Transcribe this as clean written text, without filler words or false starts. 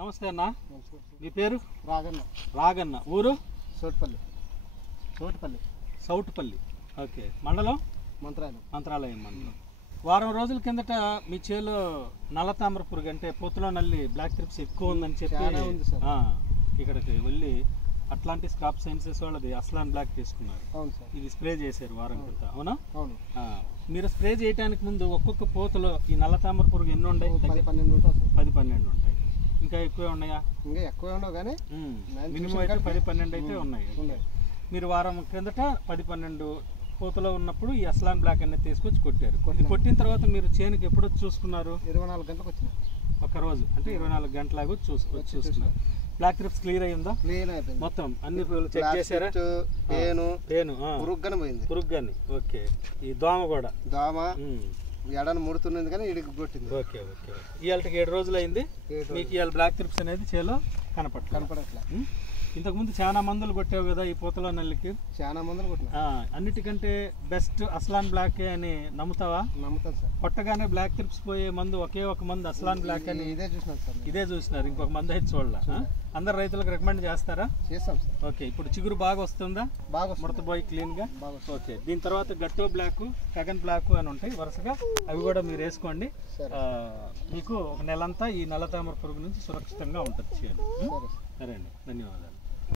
నమస్తే అన్న. మీ పేరు? రాగన్న. రాగన్న. ఊరు? సౌటుపల్లి. ఓకే. మండలం? మంత్రాలయం మండలం. వారం రోజుల కిందట మీ చేలో నల్ల తామర పురుగు అంటే పూతలో నల్లి బ్లాక్ ట్రిప్స్ ఎక్కువ ఉందని చెప్పి ఇక్కడికి వెళ్ళి అట్లాంటిస్ క్రాప్ సైన్సెస్ వాళ్ళది అస్లాన్ బ్లాక్ తీసుకున్నారు. ఇది స్ప్రే చేశారు వారం క్రితం, అవునా? మీరు స్ప్రే చేయడానికి ముందు ఒక్కొక్క పూతలో ఈ నల్ల తామర పురుగు ఎన్ని ఉన్నాయి? 10-12 ఉంటాయి. ఇంకా ఎక్కువే ఉన్నాయా? ఇంకా ఎక్కువే ఉండవు కానీ మినిమం అయితే 10-12 అయితే ఉన్నాయి. మీరు వారం క్రిందట 10-12 పూతలో ఉన్నప్పుడు ఈ అస్లాన్ బ్లాక్ అనేది తీసుకొచ్చి కొట్టారు. కొట్టిన తర్వాత మీరు చేనుకి ఎప్పుడు చూసుకున్నారు? 24 గంటలకు వచ్చింది. ఒక్కరోజు అంటే 24 గంటలాగా చూసుకున్నారు. బ్లాక్ ట్రిప్స్ క్లియర్ అయిందా? క్లియర్ అయిపోయింది. మొత్తం అన్ని చెక్ చేశారా? పురుగ్గాని. ఓకే. ఈ దోమ కూడా ఎడను ముడుతున్నది కానీ ఇడికి కొట్టింది. ఓకే. ఇవాళకి 7 రోజులు అయింది. మీకు ఇవాళ బ్లాక్ ట్రిప్స్ అనేది చేలో కనపడట్లే. ఇంతకుముందు చాలా మందులు కొట్టావు కదా ఈ పూతలో నల్లికి? చాలా మందులు కొట్టినా. అన్నిటికంటే బెస్ట్ అస్లాన్ బ్లాక్ అని నమ్ముతావా? నమ్ముతాను సార్. కొట్టగానే బ్లాక్ ట్రిప్స్ పోయే మందు ఒకే ఒక మందు అస్లాన్ బ్లాక్ అని ఇదే చూసినారు. ఇంకొక మందు అయితే చూడాల. అందరు రైతులకు రికమెండ్ చేస్తారా? చేస్తాం సార్. ఓకే. ఇప్పుడు చిగురు బాగా వస్తుందా? బాగా ముడతపోయి క్లీన్ గా. ఓకే. దీని తర్వాత గట్టో బ్లాక్, కగన్ బ్లాక్ అని ఉంటాయి వరుసగా, అవి కూడా మీరు వేసుకోండి. మీకు ఒక నెలంతా ఈ నల్ల తామర పురుగు నుంచి సురక్షితంగా ఉంటుంది చేను. సరే అండి, ధన్యవాదాలు.